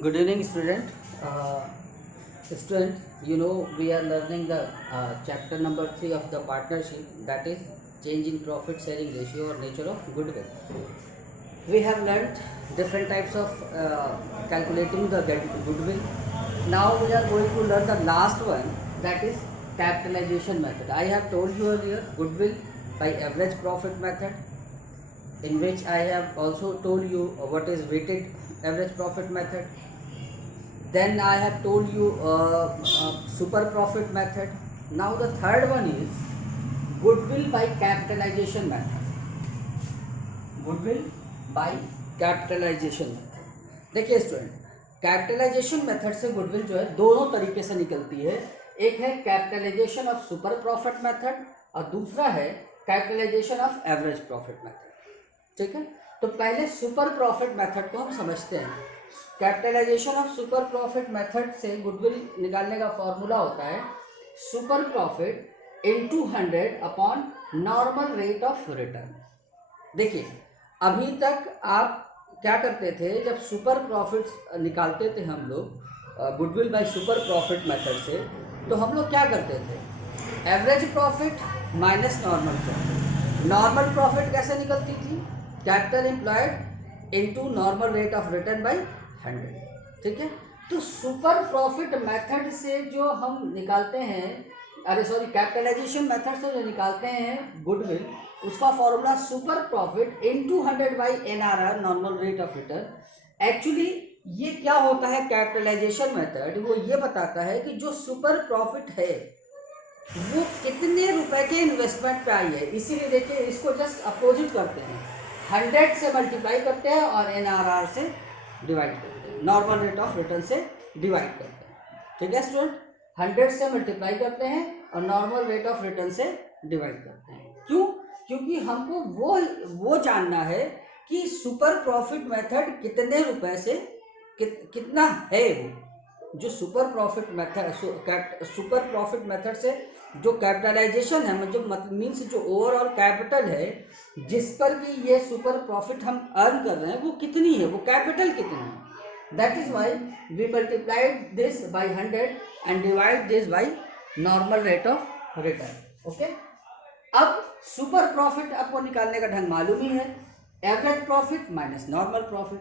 Good evening, student. Student, we are learning the chapter number 3 of the partnership, that is changing profit sharing ratio or nature of goodwill. We have learned different types of calculating the goodwill. Now we are going to learn the last one, that is capitalization method. I have told you earlier goodwill by average profit method, in which I have also told you what is weighted average profit method. Then I have told you super profit method. Now the third one is goodwill by capitalization method. Goodwill by capitalization method. देखिए student, capitalization method से goodwill जो है दोनों तरीके से निकलती है. एक है capitalization of super profit method और दूसरा है capitalization of average profit method. ठीक है, तो पहले सुपर प्रॉफिट मेथड को हम समझते हैं. Capitalization of super profit method से गुडविल निकालने का फॉर्मूला होता है super profit into 100 upon normal rate of return. देखिए, अभी तक आप क्या करते थे, जब सुपर प्रॉफिट निकालते थे हम लोग goodwill by super profit method से, तो हम लोग क्या करते थे, average profit minus normal profit. Normal profit कैसे निकलती थी, capital employed into normal rate of return by 100. ठीक है, तो सुपर प्रॉफिट मेथड से जो हम निकालते हैं, कैपिटलाइजेशन मेथड से जो निकालते हैं गुडविल, उसका formula super profit into 100 by NRR normal rate of return. Actually ये क्या होता है, कैपिटलाइजेशन मेथड वो ये बताता है कि जो सुपर प्रॉफिट है वो कितने रुपए के इन्वेस्टमेंट पे आई है. इसीलिए देखिए, इसको जस्ट अपोजिट करते हैं, 100 से मल्टीप्लाई करते हैं और NRR से डिवाइड करते हैं, नॉर्मल रेट ऑफ रिटर्न से डिवाइड करते हैं. ठीक है स्टूडेंट, 100 से मल्टीप्लाई करते हैं और नॉर्मल रेट ऑफ रिटर्न से डिवाइड करते हैं. क्यों? क्योंकि हमको वो जानना है कि सुपर प्रॉफिट मेथड कितने रुपए से कितना है. वो जो सुपर प्रॉफिट मेथड से जो कैपिटलाइजेशन है, मतलब मीन्स जो ओवरऑल कैपिटल है जिस पर कि ये सुपर प्रॉफिट हम अर्न कर रहे हैं, वो कितनी है, वो कैपिटल कितनी है. That is why we multiplied this by 100 and divide this by normal rate of return. Okay? अब सुपर प्रॉफिट आपको निकालने का ढंग मालूम ही है, average profit minus normal profit.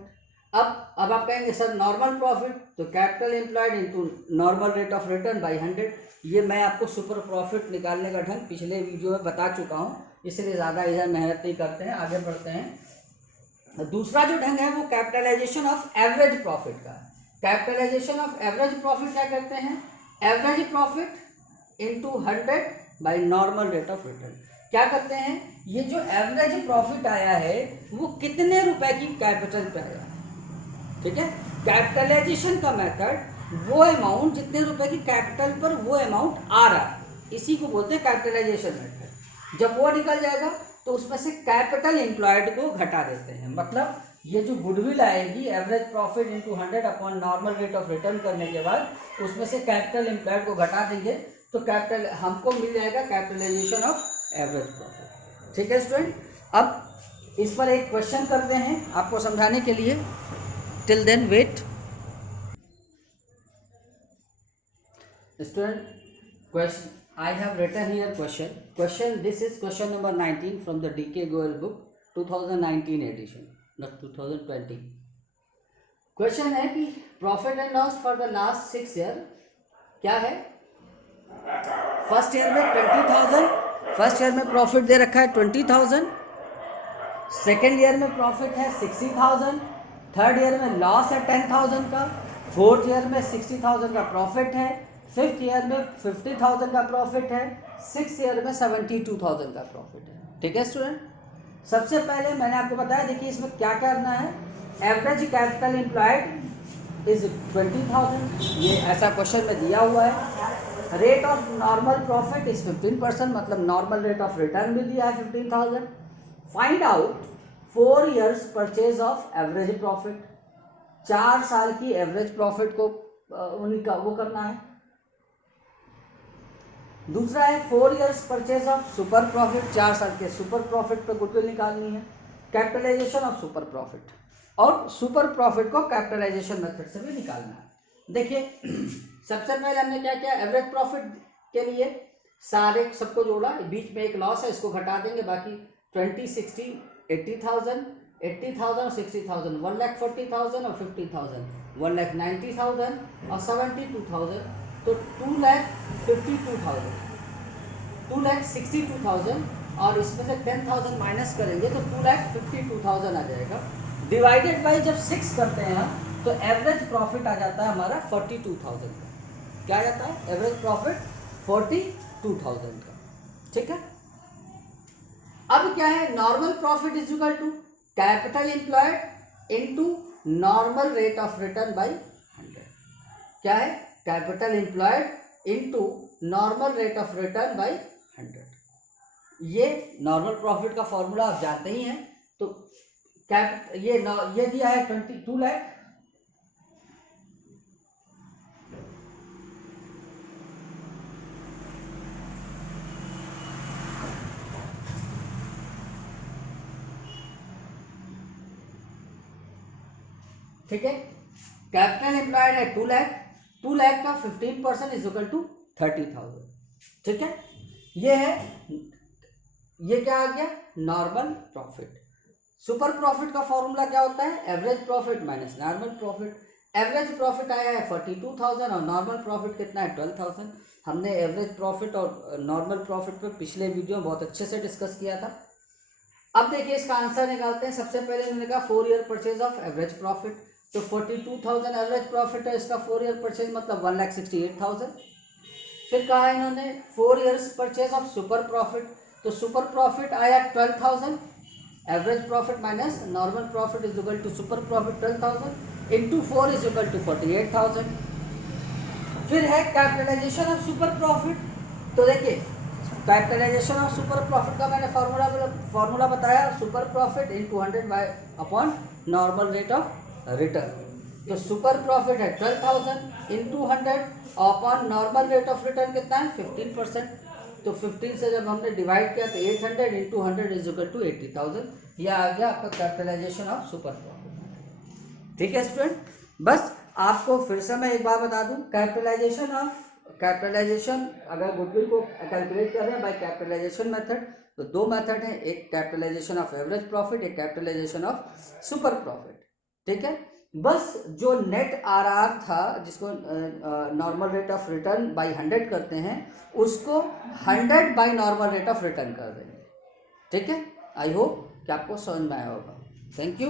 अब आप कहेंगे सर नॉर्मल प्रॉफिट, तो capital employed into normal rate of return by 100. ये मैं आपको सुपर प्रॉफिट निकालने का ढंग पिछले वीडियो में बता चुका हूँ, इसलिए ज़्यादा इधर मेहनत नहीं करते हैं, आगे बढ़ते हैं. दूसरा जो ढंग है वो कैपिटलाइजेशन ऑफ एवरेज प्रॉफिट का. कैपिटलाइजेशन ऑफ एवरेज प्रॉफिट क्या करते हैं, average profit into 100 by normal rate of return. क्या करते हैं, ये जो एवरेज प्रॉफिट आया है वो कितने रुपए की कैपिटल पे आया. ठीक है, कैपिटलाइजेशन का मेथड वो अमाउंट जितने रुपए की कैपिटल पर वो अमाउंट आ रहा है, इसी को बोलते हैं कैपिटलाइजेशन मेथड. जब वो निकल जाएगा तो उसमें से कैपिटल एम्प्लॉयड को घटा देते हैं. मतलब ये जो गुडविल आएगी average profit into 100 upon normal rate of return करने के बाद उसमें से कैपिटल एम्प्लॉयड को घटा देंगे, तो कैपिटल हमको मिल जाएगा कैपिटलाइजेशन ऑफ एवरेज प्रॉफिट. ठीक है स्टूडेंट, अब इस पर एक क्वेश्चन करते हैं आपको समझाने के लिए. Till then wait student. Question I have written here question. This is question number 19 from the DK Goel book 2019 edition, not 2020. Question है कि profit and loss for the last 6 year क्या है. फर्स्ट ईयर में 20,000, first year में profit दे रखा है 20,000, second year में profit है 60,000, थर्ड ईयर में लॉस है 10,000 का, फोर्थ ईयर में 60,000 का प्रॉफिट है, फिफ्थ ईयर में 50,000 का प्रॉफिट है, सिक्स ईयर में 72,000 का प्रॉफिट है. ठीक है स्टूडेंट, सबसे पहले मैंने आपको बताया, देखिए इसमें क्या करना है, एवरेज कैपिटल एम्प्लॉयड इज 20,000, ये ऐसा क्वेश्चन में दिया हुआ है. Rate of normal profit is 15%, मतलब नॉर्मल रेट ऑफ रिटर्न भी दिया है 15,000. Find out 4 years purchase of average profit, 4 साल की एवरेज प्रॉफिट को उनका वो करना है. दूसरा है 4 years purchase of super profit, 4 साल के सुपर प्रॉफिट पर गुडविल निकालनी है. कैपिटलाइजेशन ऑफ सुपर प्रॉफिट, और सुपर प्रॉफिट को कैपिटलाइजेशन मेथड से भी निकालना है। देखिए सबसे पहले हमने क्या किया, एवरेज प्रॉफिट के लिए सारे सबको जोड़ा, बीच में एक लॉस है इसको घटा देंगे, बाकी 20, 60, 80,000, 80,000 और 60,000, 1,40,000 और 50,000, 1,90,000 और 72,000, तो 2,52,000, 2,62,000 और इसमें से 10,000 माइनस करेंगे तो 2,52,000 आ जाएगा। डिवाइडेड बाई जब 6 करते हैं हम तो एवरेज प्रॉफिट आ जाता है हमारा 42,000 का। क्या आ जाता है एवरेज प्रॉफिट 42,000 का। ठीक है, अब क्या है, normal profit is equal to capital employed into normal rate of return by 100। क्या है, capital employed into normal rate of return by 100। ये नॉर्मल प्रॉफिट का फॉर्मूला आप जानते ही हैं। तो ये दिया है 22 लाख, ठीक है। कैपिटल एम्प्लॉयड है 2 लाख, 2 लाख का 15% इज इक्वल टू 30,000। ठीक है, ये है, ये क्या आ गया नॉर्मल प्रॉफिट। सुपर प्रॉफिट का फॉर्मूला क्या होता है, average profit minus normal profit. Average profit आया है 42,000 और नॉर्मल प्रॉफिट कितना है 12,000। हमने एवरेज प्रॉफिट और नॉर्मल प्रॉफिट पे पिछले वीडियो में बहुत अच्छे से डिस्कस किया था। अब देखिए इसका आंसर निकालते हैं। सबसे पहले इन्होंने कहा 4 year purchase of average profit, तो 42,000 एवरेज प्रॉफिट है, इसका 4 ईयर परचेज मतलब 1,68,000। फिर कहा इन्होंने 4 years purchase of super profit, तो सुपर प्रॉफिट आया 12,000, average profit minus normal profit is equal to super profit 12,000 into 4 is equal to 48,000। फिर है कैपिटलाइजेशन ऑफ सुपर प्रॉफिट, तो देखिए कैपिटलाइजेशन ऑफ सुपर प्रॉफिट का मैंने फॉर्मूला बताया, super profit into 100 by upon normal rate of return. तो super profit है 12,000 into 100 upon normal rate of return कितना है 15%। तो 15 से जब हमने डिवाइड किया तो 800 इंटू 100 इज इक्वल टू 80,000। यह आ गया आपका कैपिटलाइजेशन ऑफ सुपर प्रॉफिट। ठीक है स्टूडेंट, बस आपको फिर से मैं एक बार बता दूं, कैपिटलाइजेशन अगर गुडविल को कैलकुलेट कर रहे हैं बाय कैपिटलाइजेशन मेथड तो 2 मेथड है, एक कैपिटलाइजेशन ऑफ एवरेज प्रॉफिट, एक कैपिटलाइजेशन ऑफ सुपर प्रॉफिट। ठीक है, बस जो नेट आरआर था जिसको normal rate of return by 100 करते हैं उसको 100 by normal rate of return कर देंगे। ठीक है, आई होप कि आपको समझ में आया होगा। Thank you.